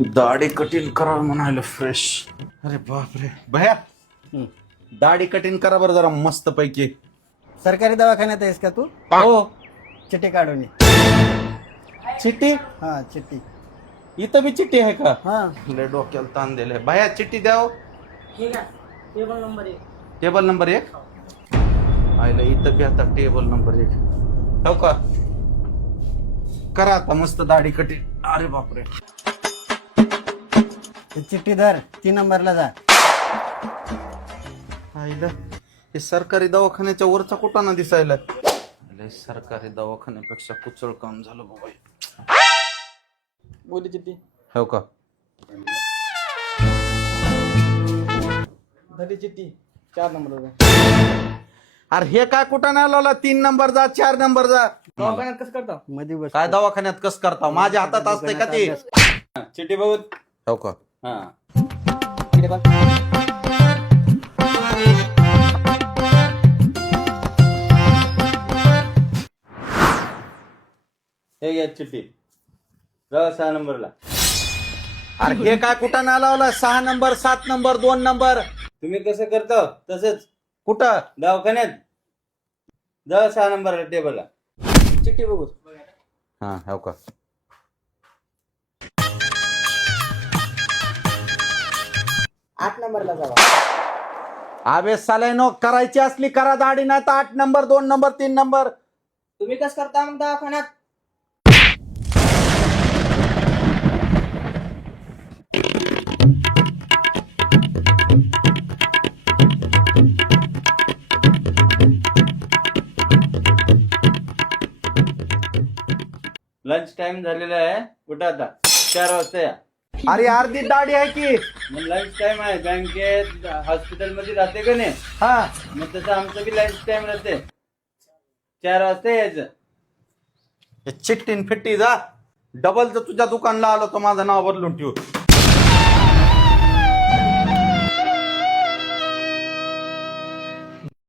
दाढी कटिंग करा म्हणायला फ्रेश. अरे बापरे भया, दाढी कटिंग करा बरं जरा मस्त पैकी. सरकारी दवाखान्यात आहेस का तू? हो. चिठ्ठी काढून ये. चिठ्ठी? हा चिठ्ठी. इथं बी चिठ्ठी आहे का? हा लय डोक्याला ताण दिले भया. चिठ्ठी द्याव. Table number 1. Table number 1. आयला इथं बी आता टेबल नंबर 1 हो का. करा आता मस्त दाढी कटिंग. अरे बापरे. चिठ्ठी धर, 3 नंबरला जा. आईला हे सरकारी दवाखान्याच्या वरचा कुठं ना दिसायला. लय सरकारी दवाखान्यापेक्षा कुचळ काम झालं बाबा. बोली चिठ्ठी. हो का. धरी चिठ्ठी, 4 नंबरला जा. अरे हे काय कुठं नाही लावला. 3 नंबर जा, 4 नंबर जा. दवाखान्यात कसं करता? मध्ये बस. काय दवाखान्यात कस करता? माझ्या हातात असतंय का ते? चिठ्ठी बघत. हो का. हा इकडे बघ. हे घ्या चिठ्ठी. जाऊ 6 नंबरला. अरे हे काय कुठं नाही लावला. 6 नंबर, 7 नंबर, 2 नंबर. तुम्ही कसं करता तसंच कुठं? दवाखान्यात. जाऊ 6 नंबरला टेबलला. चिठ्ठी बघू. हा हो का. 8 नंबरला जावा. अबे साले नो, करायची असली करा दाढी, नाही तर 8 नंबर, 2 नंबर, 3 नंबर. तुम्ही कसं करता मग दवाखान्यात? लंच टाइम झालेला आहे. कुठं आता? 4 वाजता या. अरे अर्धी दाढी आहे की. मग लंच टाइम आहे. बँकेत हॉस्पिटलमध्ये राहते का नाही? हा मग तसं आमचं बी लंच टाइम राहते. 4 वाजता यायचं. चिठ्ठीन फिट्टी जा. डबल जर तुझ्या दुकानला आलो तर माझं नाव बदलून ठेव.